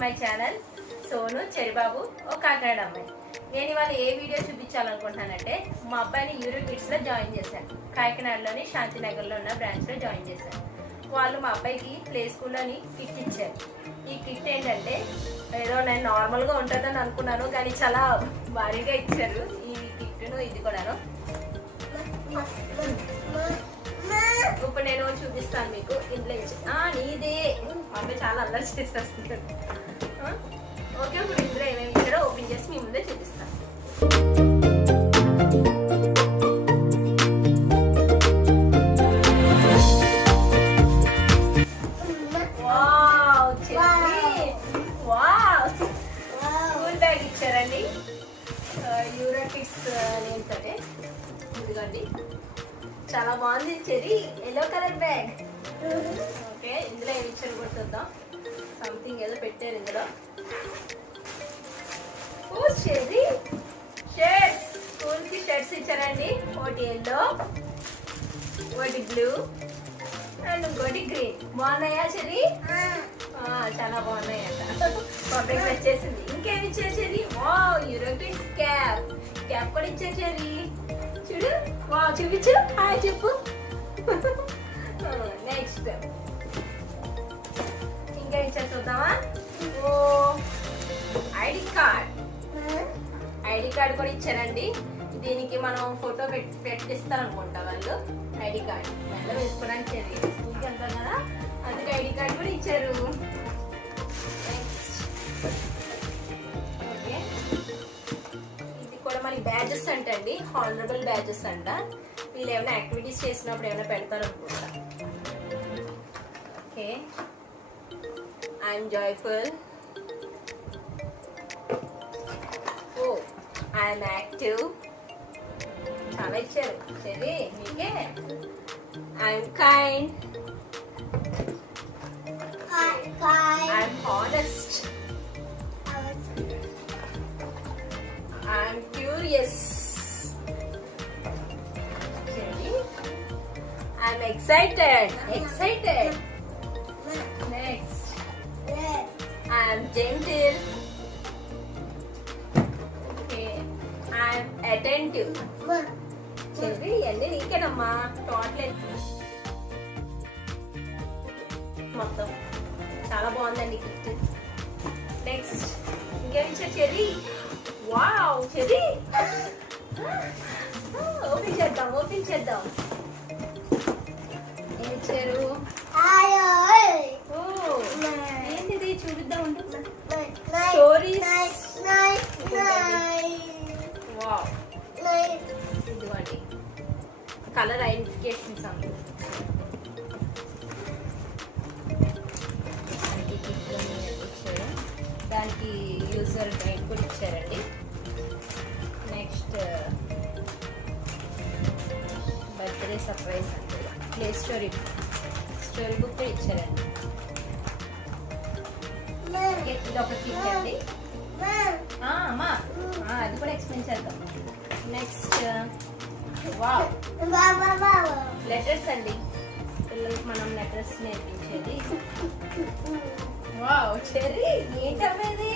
My channel Sonu Cheribabu ఓ కాకినాడ అమ్మాయి. నేను ఇవాళ ఏ వీడియో చూపించాలనుకుంటున్నానంటే మా అబ్బాయిని యూరో కిడ్స్ లో జాయిన్ చేశాను. కాకినాడలోని శాంతినగర్లో ఉన్న బ్రాంచ్ లో జాయిన్ చేశాను. వాళ్ళు మా అబ్బాయికి ప్లే స్కూల్లోని కిట్ ఇచ్చారు. ఈ కిట్ ఏంటంటే ఏదో నేను నార్మల్గా ఉంటుందని అనుకున్నాను, కానీ చాలా భారీగా ఇచ్చారు ఈ కిట్ను. ఇది కూడాను ఇప్పుడు నేను చూపిస్తాను మీకు. ఇంట్లో నీదే మా అబ్బాయి చాలా అల్లరి చేసేస్తున్నాడు. ఓకే, ఇప్పుడు ఇందులో ఏమేమి ఇచ్చాడో ఓపెన్ చేసి మీ ముందే చూపిస్తాను. స్కూల్ బ్యాగ్ ఇచ్చారండి, యూరో కిడ్స్ నేమ్తోనే. ఇదిగోండి, చాలా బాగుంది. Cherry yellow colour bag. Okay, ఇందులో ఏమి ఇచ్చారు కూడా చూద్దాం. సంథింగ్ ఏదో పెట్టారు ఇందులో. ఓ చెర్రీ షర్ట్స్, స్కూల్ కి షర్ట్స్ ఇచ్చారండి. ఒకటి ఎల్లో, ఒకటి బ్లూ అండ్ ఇంకోటి గ్రీన్. బాగున్నాయా చెర్రీ? చాలా బాగున్నాయి అంట. పబ్లిక్ వచ్చేసింది. ఇంకేమి ఇచ్చారు cherry? Wow, euro kids cap. Cap కూడా ఇచ్చారు చెర్రీ. చూడు, వావ్, చూపించు, హాయ్ చెప్పు. నెక్స్ట్ ఇంకా ఇచ్చారు చూద్దామా. ఓ ఐడి కార్డ్ కూడా ఇచ్చారండి. దీనికి మనం ఫోటో పెట్టిస్తారు అనుకుంటా వాళ్ళు. ఐడి కార్డ్ మెల్ల వేసుకోవడానికి స్కూల్కి వెళ్తాం కదా, అందుకే ఐడి కార్డ్ కూడా ఇచ్చారు. ఓకే, ఇది కూడా మనకి బ్యాచెస్ అంటండి, హానరబుల్ బ్యాచెస్ అంట. వీళ్ళు ఏమైనా యాక్టివిటీస్ చేసినప్పుడు ఏమైనా పెడతారు అనుకుంటా. Okay, I'm joyful. Oh I'm active. చాలా ఇచ్చారు. సరే మీకే. I'm kind. I'm honest. I'm curious. I'm excited. Next, I'm gentle. Okay, I'm attentive. Cherry అన్నీ నీకేనమ్మా. టోటల్ మొత్తం చాలా బాగుందండి గిఫ్ట్. నెక్స్ట్ ఇంకేమి ఇచ్చారు చెర్రీ? వావ్ చెర్రీ, ఓపెన్ చేద్దాం. ఇచ్చారు. ఏంటిది చూపిద్దాం. స్టోరీస్. వావ్, ఇదిగోండి కలర్ ఐడెంటిఫికేషన్స్ ఇచ్చారు. దానికి యూజర్ గైడ్ కూడా ఇచ్చారండి. నెక్స్ట్ బర్త్డే సర్ప్రైజ్ అంటే ప్లే స్టోరీ బుక్ కూడా ఇచ్చారండి. ఇది ఒక కిట్ అండి. అమ్మా, అది కూడా ఎక్స్ప్లెయిన్ చేద్దాం. నెక్స్ట్ లెటర్స్ అండి, పిల్లలకి మనం లెటర్స్ నేర్పించేది. వావ్ చెర్రీ, ఏంటమ్మేది?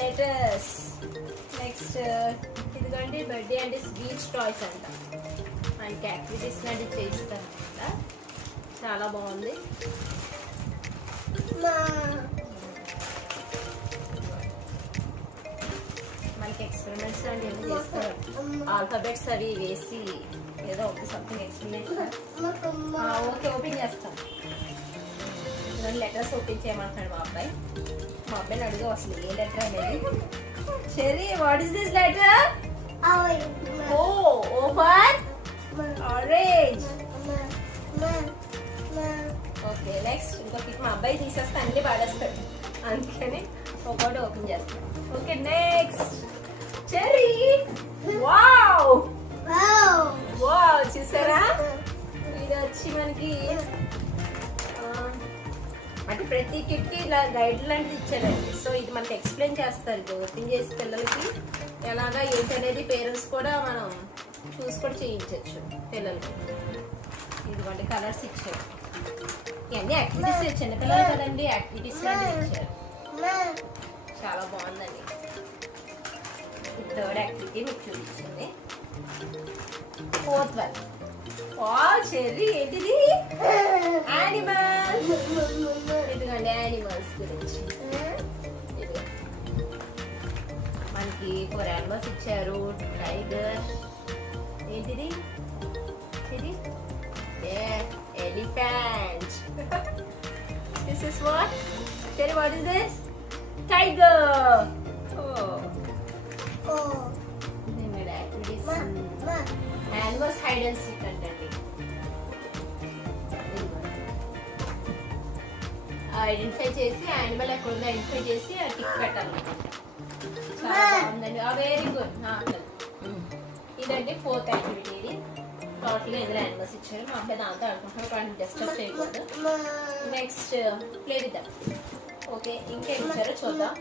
లెటర్స్. నెక్స్ట్ ఇదిగోండి బర్త్డే అంటే బీచ్ టాయ్స్ అంట. మనకి యాక్టివిటీస్ లాంటివి చేయిస్తారనమాట. చాలా బాగుంది. మనకి ఎక్స్పెరిమెంట్స్ లాంటివి ఏమి చేస్తారు. ఆల్ఫాబెట్స్ అవి వేసి ఏదో ఒక సంథింగ్ ఎక్స్ప్లెనేషన్. ఓకే, ఓపెన్ చేస్తాం. లెటర్స్ ఓపెన్ చేయమంటున్నాడు మా అబ్బాయి. మా అబ్బాయిని అడుగు అసలు ఏ లెటర్ అనేది. Cherry, what is this letter? O open. Orange. Okay, next ఇంకో కిట్. మా అబ్బాయి తీసేస్తే అన్ని పాడేస్తాడు, అందుకని ఒకటి ఓపెన్ చేస్తాం. Okay, next cherry. వావ్ చూసారా, ఇది వచ్చి మనకి అంటే ప్రతి కిట్ కి ఇలా గైడ్ లాంటిది ఇచ్చారండి. సో ఇది మనకి ఎక్స్ప్లెయిన్ చేస్తారు. ఇది ఓపెన్ చేసి పిల్లలకి ఎలాగా ఏంటి అనేది పేరెంట్స్ కూడా మనం చూసి కూడా చేయించవచ్చు పిల్లలకి. ఇదిగోండి కలర్స్ ఇచ్చారు. ఇవన్నీ యాక్టివిటీస్ చిన్నపిల్లలు కదండి, యాక్టివిటీస్ లాంటివి ఇచ్చారు. చాలా బాగుందండి. థర్డ్ యాక్టివిటీ మీకు చూపించింది. ఫోర్త్ వన్ చెర్రీ ఏంటిది? యానిమల్స్. ఇదిగోండి యానిమల్స్ గురించి. మనకి 4 యానిమల్స్ ఇచ్చారు. టైగర్, ఏంటిది ఇది? Elephant. This is what? Cherry, what is this? Tiger. Animals hide and seek అంటండి. ఐడెంటిఫై చేసి యానిమల్ ఎక్కడ ఉందో ఐడెంటిఫై చేసి ఆ టిక్ పెట్టాలి. చాలా బాగుందండి. Very good. ఇదండి 4th యాక్టివిటీ. ఇది టోటల్గా ఇందులో యానిమల్స్ ఇచ్చారు. మా అబ్బాయి దాంతో ఆడుకుంటున్నాడు, వాటిని డిస్టర్బ్ చేయకూడదు. Next play with them. Okay, ఇంకేం ఇచ్చారో చూద్దాం.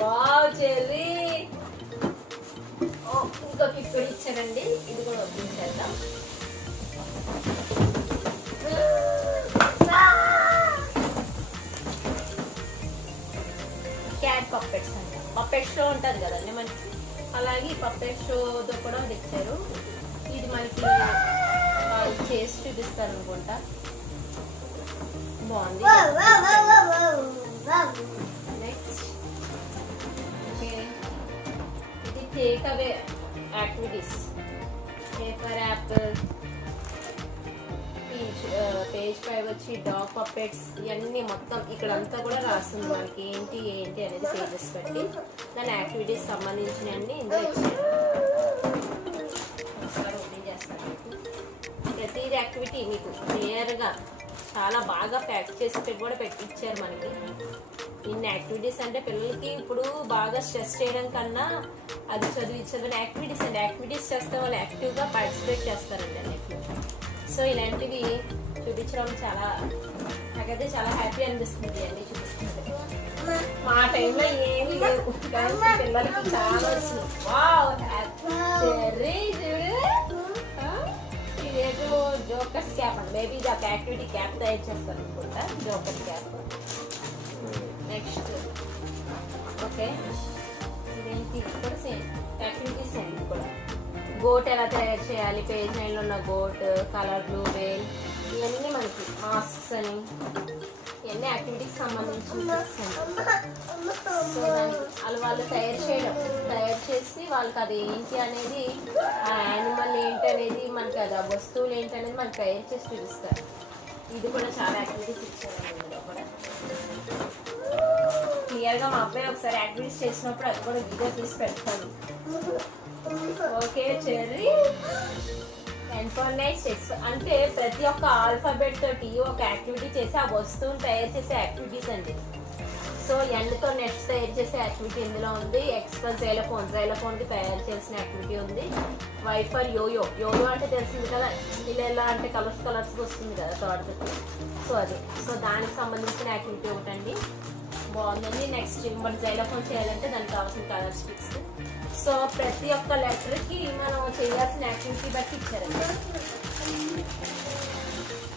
Wow cherry. ఇంకొక ఇప్పుడు ఇచ్చారండి, ఇది కూడా ఓపెన్ చేద్దాం. క్యాట్ పప్పెట్స్ అండి. పప్పెట్ షో ఉంటుంది కదండి మనకి, అలాగే పప్పెట్ షోతో కూడా తెచ్చారు. ఇది మనకి వాళ్ళు చేసి చూపిస్తారు అనుకుంటా. బాగుంది. నెక్స్ట్ ఓకే, ఇది take away activities. Paper Apple, page 5 వచ్చి డాగ్ పప్పెట్స్. ఇవన్నీ మొత్తం ఇక్కడంతా కూడా రాస్తుంది మనకి ఏంటి ఏంటి అనేది పేజెస్ పెట్టి. దాని యాక్టివిటీస్ సంబంధించినవన్నీ ఇందులో ఇచ్చారు. ఒకసారి ఓపెన్ చేస్తాను. ప్రతిది యాక్టివిటీ మీకు క్లియర్గా చాలా బాగా ప్యాక్ చేసి కూడా పెట్టించారు మనకి. ఇన్ని యాక్టివిటీస్ అంటే పిల్లలకి ఇప్పుడు బాగా స్ట్రెస్ చేయడం కన్నా అది చదివించదని యాక్టివిటీస్ అండి. యాక్టివిటీస్ చేస్తే వాళ్ళు యాక్టివ్గా పార్టిసిపేట్ చేస్తారండి అన్నిట్లో. సో ఇలాంటివి చూపించడం నాకైతే చాలా హ్యాపీ అనిపిస్తుంది అన్నీ చూపిస్తుంది. మా టైంలో ఏమీ లేవు, పిల్లలకి చాలా వచ్చింది. వావ్ చెర్రీ చూడు. ఇదేదో జోకర్స్ క్యాప్ అండి. మేబీ ఇది ఒక యాక్టివిటీ క్యాప్ తయారు చేస్తారు అనుకుంటా, జోకర్ క్యాప్. నెక్స్ట్ ఓకే, ఇదేంటి కూడా సేమ్ యాక్టివిటీస్ అండి. కూడా గోట్ ఎలా తయారు చేయాలి, పేజ్ 9లో ఉన్న గోట్, కలర్ బ్లూ వేల్, ఇవన్నీ మనకి మాస్క్స్ అని ఇవన్నీ యాక్టివిటీకి సంబంధించిన. సో వాళ్ళు తయారు చేసి వాళ్ళకి అది ఏంటి అనేది, ఆ యానిమల్ ఏంటి అనేది, మనకి అది ఆ వస్తువులు ఏంటి అనేది మనకి తయారు చేసి చూపిస్తారు. ఇది కూడా చాలా యాక్టివిటీస్ ఇచ్చారండి. ఇందులో కూడా క్లియర్గా మా అబ్బాయి ఒకసారి యాక్టివిటీస్ చేసినప్పుడు అది కూడా వీడియో తీసి పెడతాను. Okay cherry. అంటే ప్రతి ఒక్క ఆల్ఫాబెట్ తోటి ఒక యాక్టివిటీ చేసి ఆ వస్తువుని తయారు చేసే యాక్టివిటీస్ అండి. సో ఎండ్తో నెక్స్ట్ తయారు చేసే యాక్టివిటీ ఇందులో ఉంది. ఎక్స్ ఫర్ జైలోఫోన్కి తయారు చేసిన యాక్టివిటీ ఉంది. వై ఫర్ యోయో అంటే తెలిసింది కదా, ఇలా అంటే కలర్స్ వస్తుంది కదా తోటకి. సో దానికి సంబంధించిన యాక్టివిటీ ఒకటండి. బాగుందండి. నెక్స్ట్ మరి జైలోఫోన్ చేయాలంటే దానికి కావాల్సిన కలర్ స్టిక్స్. సో ప్రతి ఒక్క లెటర్కి మనం చేయాల్సిన యాక్టివిటీ బట్టి ఇచ్చారండి.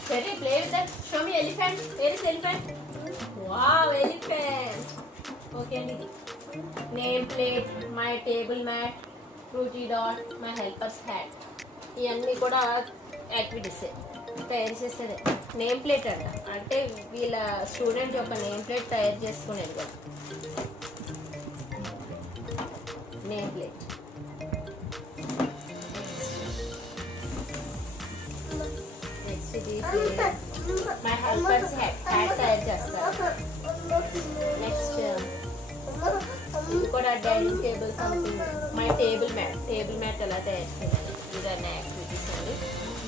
సరే play with that. Show me elephant. Where is elephant? Wow elephant. Okay అండి. Name plate, my table mat, fruity dot, my helpers hat, ఇవన్నీ కూడా యాక్టివిటీసే తయారు చేసేది. నేమ్ ప్లేట్ అంట, అంటే వీళ్ళ స్టూడెంట్ యొక్క నేమ్ ప్లేట్ తయారు చేసుకునేది కదా. Name plate. నెక్స్ట్ ఇది మై హెల్పర్స్ హ్యాట్ తయారు చేస్తారు. నెక్స్ట్ ఇది కూడా dining table something. My table mat ఎలా తయారు చేయాలి, ఇవన్నీ యాక్టివిటీస్ అండి.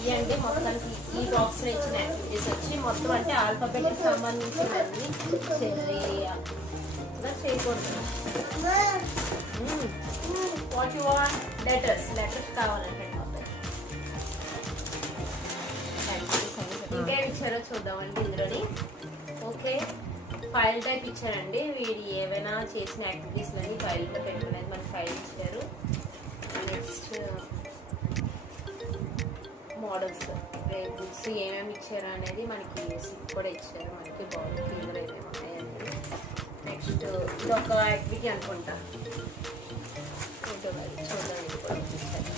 ఇవన్నీ మొత్తానికి ఈ బాక్స్లో ఇచ్చిన యాక్టివిటీస్ వచ్చి మొత్తం అంటే ఆల్ఫాబెట్కి సంబంధించినవన్నీ చేయకూడదు. What you want? లెటర్స్ కావాలంటే ఇంకేం ఇచ్చారో చూద్దామండి ఇందులోని. ఓకే ఫైల్ టైప్ ఇచ్చారండి. వీడి ఏమైనా చేసిన యాక్టివిటీస్లని ఫైల్లో పెట్టుకునేది మనకి ఫైల్ ఇచ్చారు. నెక్స్ట్ మోడల్స్ బుక్స్ ఏమేమి ఇచ్చారు అనేది మనకి స్లిప్ కూడా ఇచ్చారు. మనకి బాల్ ఫీవర్ ఏమేమి ఉన్నాయండి. నెక్స్ట్ ఇది ఒక యాక్టివిటీ అనుకుంటా. చూద్దాం ఇది కూడా ఇచ్చారు.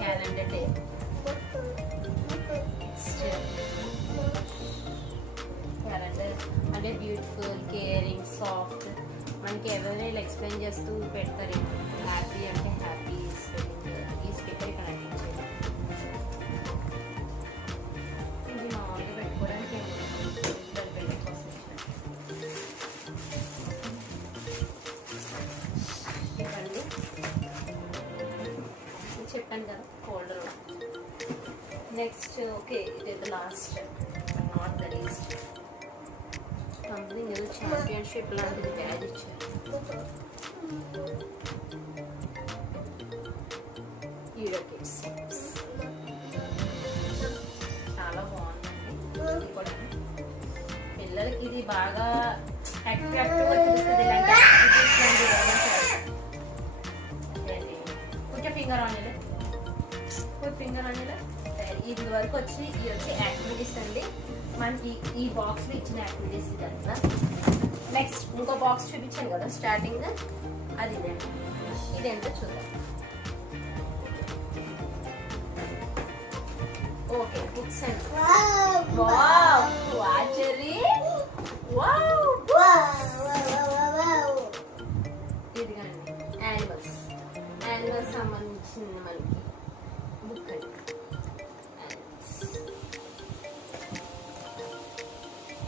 క్యాలెండర్ డే క్యాలెండర్ అంటే బ్యూటిఫుల్, కేరింగ్, సాఫ్ట్. మనకి ఎవరైనా ఇలా ఎక్స్ప్లెయిన్ చేస్తూ పెడతారు. హ్యాపీ అంటే హ్యాపీ ఈ స్టిక్కర్ ఇక్కడ అంటించేది. ఇది మామూలుగా పెట్టుకోవడానికి పెట్టే కోసం ఇవ్వండి. చెప్పాను కదా ఫోల్డర్. నెక్స్ట్ ఓకే ఇది last not the least something ఏదో ఛాంపియన్షిప్ లాంటిది బ్యాగ్ ఇచ్చారు. చాలా బాగుందండి. కూడా పిల్లలకి ఇది బాగా అట్రాక్టివ్గా చూస్తుంది. ఇలాంటి యాక్టివిటీస్ లాంటివి కొంచెం ఫింగర్ ఆన్ ఫింగర్ అనేది ఇది వరకు వచ్చి ఇది వచ్చి యాక్టివిటీస్ అండి. మనకి ఈ బాక్స్ లో ఇచ్చిన యాక్టివిటీస్ ఇదంతా. నెక్స్ట్ ఇంకో బాక్స్ చూపించాను కదా స్టార్టింగ్, అది ఇదేంటో చూద్దాం. ఓకే బుక్స్ అండి. వాచరీ ఇదిగండి యానిమల్స్ సంబంధించింది మనకి బుక్ అండి.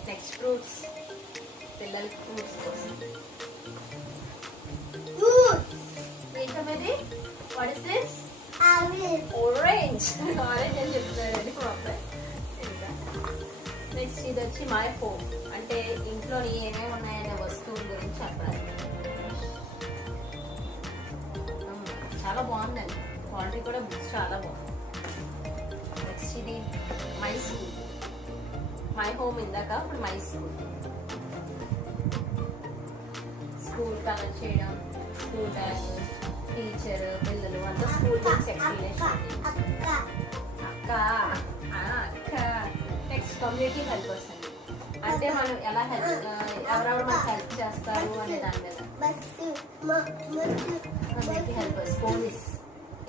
నెక్స్ట్ ఫ్రూట్స్, పిల్లలకి ఫ్రూట్స్ కోసం. ఏంటది? What is this? Orange. Orange అని చెప్తున్నారండి మా అబ్బాయి. నెక్స్ట్ ఇది వచ్చి మై హోమ్, అంటే ఇంట్లో ఏమేమి ఉన్నాయనే వస్తువుల గురించి చెప్పాలి. చాలా బాగుందండి, క్వాలిటీ కూడా బుక్స్ చాలా బాగుంది. నెక్స్ట్ ఇది మై స్కూల్, మై హోమ్ ఇందాక, ఇప్పుడు మై స్కూల్. స్కూల్ కలర్ చేయడం, స్కూల్ బ్యాగ్, టీచర్, పిల్లలు అంతా స్కూల్ గురించి ఎక్స్ప్లెనేషన్. అక్క అక్క. నెక్స్ట్ కమ్యూనిటీ హెల్పర్స్ అండి, అంటే మనం ఎలా హెల్ప్, ఎవరెవరు మనకు హెల్ప్ చేస్తారు అనే దాని మీద. కమ్యూనిటీ హెల్పర్స్, పోలీస్,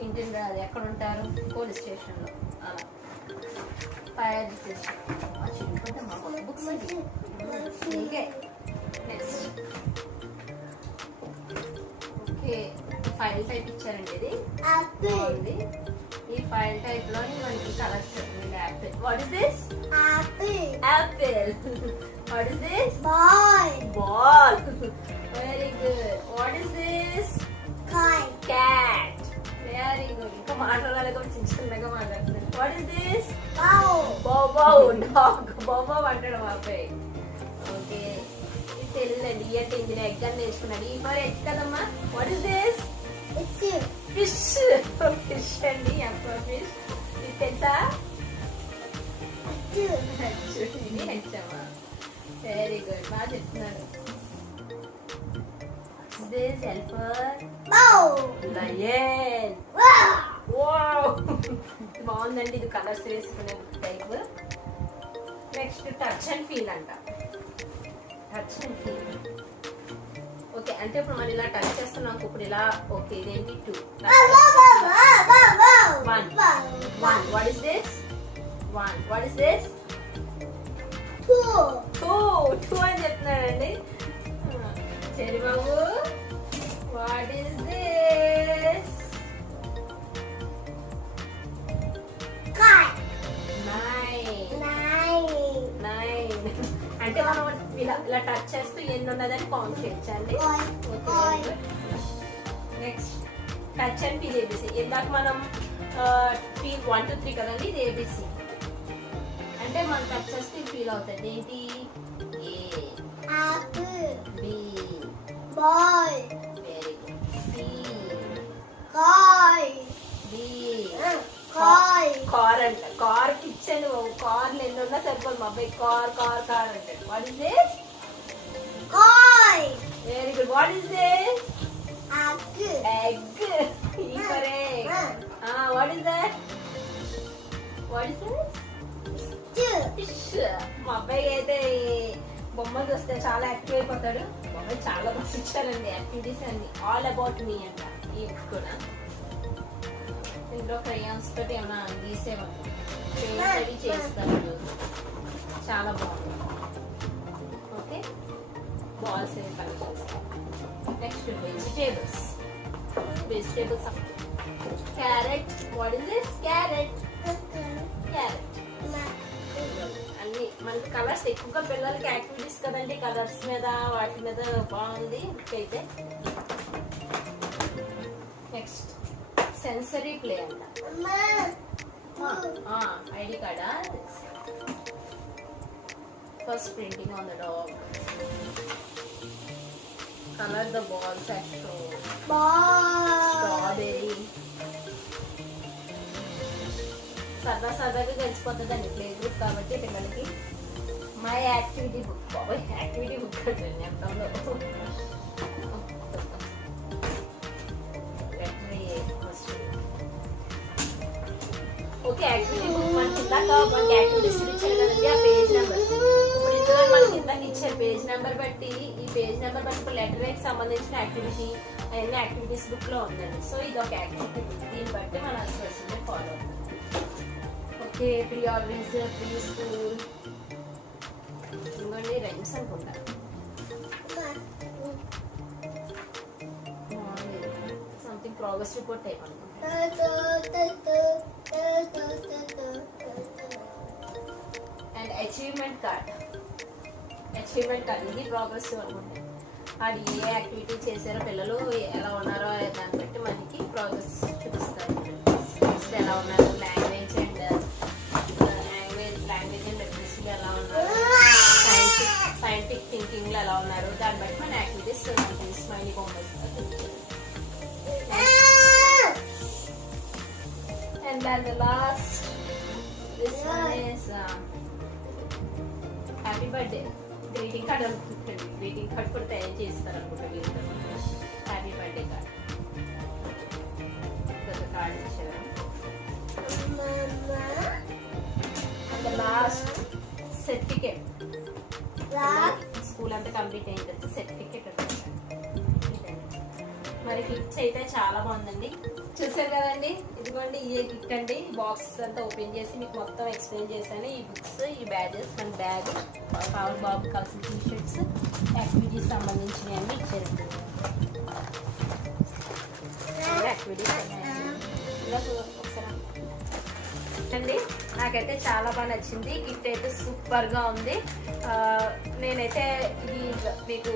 ఇంటి ఎక్కడ ఉంటారు, పోలీస్ స్టేషన్లో అలా. Fire station books. Next okay file type ఇచ్చారండి. ఇది బాగుంది. ఈ ఫైల్ టైప్ లో మనకి colours. Apple. What is this? Apple. What is this? Ball. Very good. What is this? Cat. Very good. ఇంకా మాట్లాడాలి కొంచెం చిన్నగా మాట్లాడుతున్నాను. What is this? Bow. Dog. Bow అంటాడు మా అబ్బాయి. ఓకే తెలియదండి. ఇయర్ ఇంజిన్ ఎగ్ అని నేర్చుకున్నాడు. ఈ ఫర్ ఎగ్ కదమ్మా. What is this? Fish. Fish అండి. ఫిష్. ఇది తెలుసా? ఇది హెచ్చమ్మా. వెరీ గుడ్, బాగా చెప్తున్నాడు. This helper. Lion. Wow. బాగుందండి. ఇది కలర్స్ వేసుకునే type. Next touch and feel అంట. Touch and feel. ఓకే అంటే ఇప్పుడు మనం ఇలా టచ్ చేస్తున్నాం. ఇప్పుడు ఇలా ఓకే ఇదేంటి? 2. 1. What is this? 1. What is this? 2 అని చెప్తున్నాడండి. సరే బాబు. What is this? 9. అంటే మనం ఇలా టచ్ చేస్తూ ఎన్ని ఉన్నదని కౌంట్ చేయొచ్చండి. Next touch and feel ABC. ఇందాక మనం ఫీల్ 1 2 3 కదండి. ఇది ఏబిసి అంటే మనం టచ్ చేస్తే ఫీల్ అవుతుంది. ఏంటి? A, B, Boy. Very good. C. Koi. D. Koi. Car అంట. కార్ కిచెన్ కార్లు ఎన్ని ఉన్నా సరిపోదు మా అబ్బాయి కార్ కార్ కార్ అంటాడు. What is this? Koi. Very good. What is this? Egg. Egg. Correct. What is that? What is this? Fish. మా అబ్బాయి అయితే బొమ్మలు వస్తే చాలా యాక్టివ్ అయిపోతాడు. మా అబ్బాయి చాలా బుక్స్ ఇచ్చారండి, యాక్టివిటీస్ అన్ని ఆల్ అబౌట్ మీ అంట. ఈ బుక్ కూడా ఇందులో క్రయాన్స్ తోటి ఏమైనా గీసేవాళ్ళు రెడీ చేస్తారు. చాలా బాగుంది. ఓకే, బాల్స్ ఏమి కలెక్ట్ చేస్తాం. Next vegetables. Vegetables carrot. What is this? Carrot. Carrot. అన్ని మనకి కలర్స్ ఎక్కువగా పిల్లలకి యాక్టివిటీస్ కదండి, కలర్స్ మీద వాటి మీద బాగుంది బుక్ అయితే. నెక్స్ట్ సెన్సరీ ప్లే అంట. ఐడి కార్డా? First printing on the dog. Colour the balls ఎక్స్ట్రో. స్ట్రాబెరీ. సరదాగా గడిచిపోతుందండి ప్లే గ్రూప్ కాబట్టి పిల్లలకి. My activity book. బాబాయ్ యాక్టివిటీ బుక్ అండి ఎంతంలో. ఓకే, యాక్టివిటీ బుక్ మనకి ఇందాక మనకి యాక్టివిటీస్ ఇచ్చారు కదండి, ఆ పేజ్ నెంబర్స్. ఇప్పుడు ఇందులో మనకి ఇందాక ఇచ్చారు పేజ్ నెంబర్ బట్టి. ఈ పేజ్ నెంబర్ బట్టి ఇప్పుడు లెటర్ రైట్ సంబంధించిన యాక్టివిటీ అవన్నీ యాక్టివిటీస్ బుక్ లో ఉందండి. సో ఇది ఒక యాక్టివిటీ బుక్. దీన్ని బట్టి మన ప్రొసీజర్ ఫాలో అవుతుంది. Okay, pre organise, pre school, ఇవ్వండి రైమ్స్ అనుకుంటా. సంథింగ్ ప్రోగ్రెస్ రిపోర్ట్ టైప్ అనుకుంటా. And achievement card. Achievement card ఇది ప్రోగ్రెస్ అనుకుంటా. అది ఏ యాక్టివిటీ చేశారో పిల్లలు ఎలా ఉన్నారో అనే దాన్ని బట్టి మనకి ప్రోగ్రెస్ చూపిస్తారు. ఎలా ఉన్నారు, లాంగ్వేజ్ అండ్ లిటరసీ ఎలా ఉన్నారు, సైంటిఫిక్ థింకింగ్ లో ఎలా ఉన్నారు, దాన్ని బట్టి మన యాక్టివిటీస్ స్మైలీ బొమ్మలు. And then the last, this one is happy birthday. Greeting card అనుకుంటుంది. గ్రీటింగ్ కార్డ్ కూడా తయారు చేస్తారు అనుకుంటా. Happy birthday card. ఒక కార్డ్ ఇచ్చారు. And last certificate. స్కూల్ అంతా కంప్లీట్ అయిన తర్వాత సర్టిఫికేట్ ఉంటుంది. మరి కిట్స్ అయితే చాలా బాగుందండి. చూసారు కదండి, ఇదిగోండి ఇదే కిట్ అండి. బాక్సెస్ అంతా ఓపెన్ చేసి మీకు మొత్తం ఎక్స్ప్లెయిన్ చేశాను. ఈ బుక్స్, ఈ బ్యాగెస్, మన బ్యాగ్, పవర్ బాబు కావాల్సిన టీషర్ట్స్, యాక్టివిటీస్ సంబంధించినవి అన్నీ ఇచ్చారండి. యాక్టివిటీస్ ఒకసారి అండి, నాకైతే చాలా బాగా నచ్చింది. గిఫ్ట్ అయితే సూపర్గా ఉంది. నేనైతే ఇది మీకు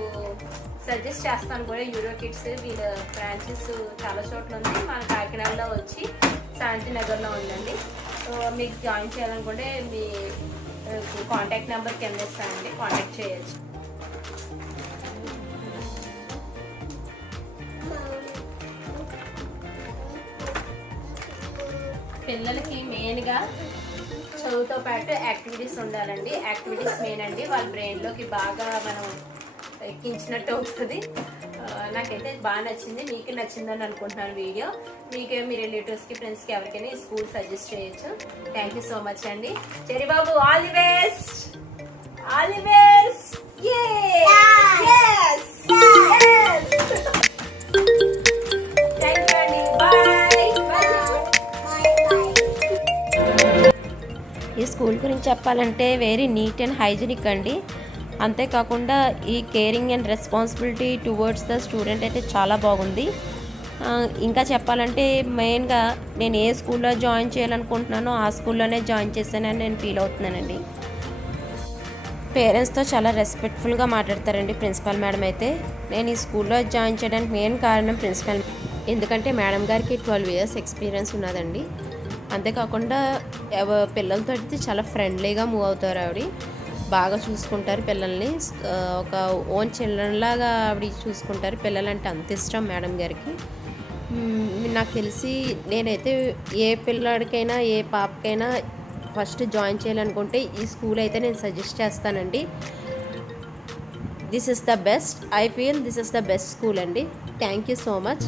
సజెస్ట్ చేస్తాను కూడా. యూరో కిడ్స్ వీళ్ళ బ్రాంచెస్ చాలా చోట్ల ఉంది. మన కాకినాడలో వచ్చి శాంతినగర్లో ఉందండి. మీకు జాయిన్ చేయాలనుకుంటే మీ కాంటాక్ట్ నెంబర్ కింద ఇస్తానండి, కాంటాక్ట్ చేయొచ్చు. పిల్లలకి మెయిన్గా చదువుతో పాటు యాక్టివిటీస్ ఉండాలండి. యాక్టివిటీస్ మెయిన్ అండి. వాళ్ళ బ్రెయిన్లోకి బాగా మనం ఎక్కించినట్టు అవుతుంది. నాకైతే బాగా నచ్చింది. మీకు నచ్చిందని అనుకుంటున్నాను వీడియో. మీకే మీ రిలేటివ్స్కి, ఫ్రెండ్స్కి ఎవరికైనా ఈ స్కూల్ సజెస్ట్ చేయొచ్చు. థ్యాంక్ యూ సో మచ్ అండి. చెరి బాబు, all the best. All the best. ఈ స్కూల్ గురించి చెప్పాలంటే వెరీ నీట్ అండ్ హైజీనిక్ అండి. అంతేకాకుండా ఈ caring and responsibility towards the student అయితే చాలా బాగుంది. ఇంకా చెప్పాలంటే మెయిన్గా నేను ఏ స్కూల్లో జాయిన్ చేయాలనుకుంటున్నానో ఆ స్కూల్లోనే జాయిన్ చేశానని నేను ఫీల్ అవుతున్నానండి. పేరెంట్స్తో చాలా రెస్పెక్ట్ఫుల్గా మాట్లాడతారండి ప్రిన్సిపల్ మేడం అయితే. నేను ఈ స్కూల్లో జాయిన్ చేయడానికి మెయిన్ కారణం ప్రిన్సిపల్, ఎందుకంటే మేడం గారికి 12 years ఎక్స్పీరియన్స్ ఉన్నదండి. అంతేకాకుండా పిల్లలతో అయితే చాలా ఫ్రెండ్లీగా మూవ్ అవుతారు ఆవిడ. బాగా చూసుకుంటారు పిల్లల్ని. ఒక ఓన్ చిల్డ్రన్ లాగా ఆవిడ చూసుకుంటారు. పిల్లలంటే అంత ఇష్టం మేడం గారికి. నాకు తెలిసి నేనైతే ఏ పిల్లాడికైనా ఏ పాపకైనా ఫస్ట్ జాయిన్ చేయాలనుకుంటే ఈ స్కూల్ అయితే నేను సజెస్ట్ చేస్తానండి. This is the best. I feel this is the best school అండి. Thank you so much.